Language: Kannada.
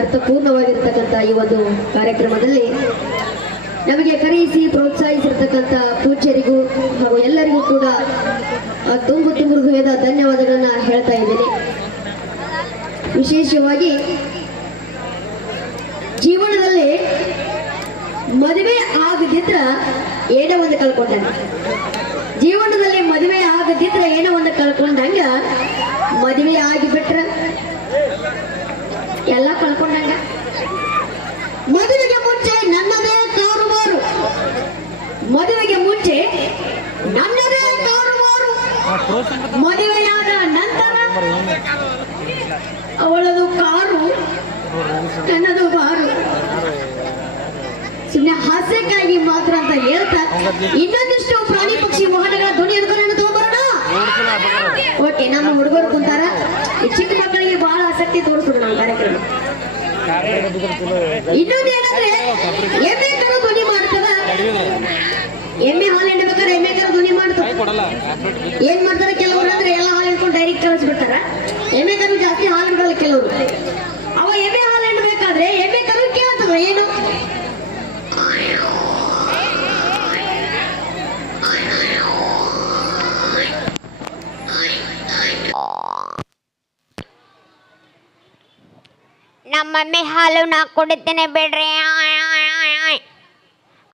ಅರ್ಥಪೂರ್ಣವಾಗಿರ್ತಕ್ಕಂಥ ಈ ಒಂದು ಕಾರ್ಯಕ್ರಮದಲ್ಲಿ ನಮಗೆ ಕರೆಯಿಸಿ ಪ್ರೋತ್ಸಾಹಿಸಿರ್ತಕ್ಕಂಥ ಪೂಜ್ಯರಿಗೂ ಹಾಗೂ ಎಲ್ಲರಿಗೂ ಕೂಡ ತುಂಬು ಹೃದಯದ ಧನ್ಯವಾದಗಳನ್ನ ಹೇಳ್ತಾ ಇದ್ದೇನೆ. ವಿಶೇಷವಾಗಿ ಜೀವನದಲ್ಲಿ ಮದುವೆ ಆಗದಿದ್ರ ಏನೋ ಒಂದು ಕಳ್ಕೊಂಡಂಗ, ಜೀವನದಲ್ಲಿ ಮದುವೆ ಆಗದಿದ್ರ ಏನೋ ಒಂದು ಕಳ್ಕೊಂಡಂಗ, ಮದುವೆ ಆಗಿಬಿಟ್ರ ಎಲ್ಲ ಕಳ್ಕೊಂಡಂಗ. ಮದುವೆಗೆ ಮುಂಚೆ ನನ್ನದೇ ಕಾರುಬಾರು, ಮದುವೆಗೆ ಮುಂಚೆ ನನ್ನದೇ ಕಾರುಬಾರು, ಮದುವೆಯಾದ ನಂತರ ಅವಳದು ಕಾರು ನನ್ನದು ಬಾರು. ಸುಮ್ಮನೆ ಹಾಸ್ಯಕ್ಕಾಗಿ ಮಾತ್ರ ಅಂತ ಹೇಳ್ತಾ ಇನ್ನೊಂದಿಷ್ಟು ಪ್ರಾಣಿ ಪಕ್ಷಿ ವಾಹನಗಳ ಧ್ವನಿ ಅನುಕರಣ ತಗೊಂಡ್ಬರೋಣ. ಓಕೆ, ನಮ್ಮ ಹುಡುಗರು ಕುಂತಾರ. ಈ ಚಿಕ್ಕ ಮಕ್ಕಳಿಗೆ ಬಹಳ ಆಸಕ್ತಿ ತೋರಿಸೋದು ನಮ್ಮ ಕಾರ್ಯಕ್ರಮ. ಇನ್ನೊಂದು ಏನಂದ್ರೆ ಎಮ್ಮೆ ಕರು ಧ್ವನಿ ಮಾಡ್ತದ, ಎಮ್ಮೆ ಹಾಲು ಹಿಂಡ್ಬೇಕಾದ್ರೆ ಎಮ್ಮೆ ಕರು ಧ್ವನಿ ಮಾಡ್ತದ. ಏನ್ ಮಾಡ್ತಾರೆ ಕೆಲವರು ಅಂದ್ರೆ ಎಲ್ಲ ಹಾಲು ಹಿಡ್ಕೊಂಡು ಡೈರೆಕ್ಟ್ ಕಳಿಸ್ಬಿಡ್ತಾರ. ಎಮ್ಮೆ ಕರು ಜಾಸ್ತಿ ಹಾಲು ಬಿಡಲ್ಲ ಕೆಲವರು. ಅವ ಎಮ್ಮೆ ಹಾಲು ಹಿಂಡ್ಬೇಕಾದ್ರೆ ಎಮ್ಮೆ ಕರು ಕೇಳ್ತದ ಏನು, ನಮ್ಮಮ್ಮಿ ಹಾಲು ನಾ ಕುಡಿತೇನೆ ಬಿಡ್ರಿ.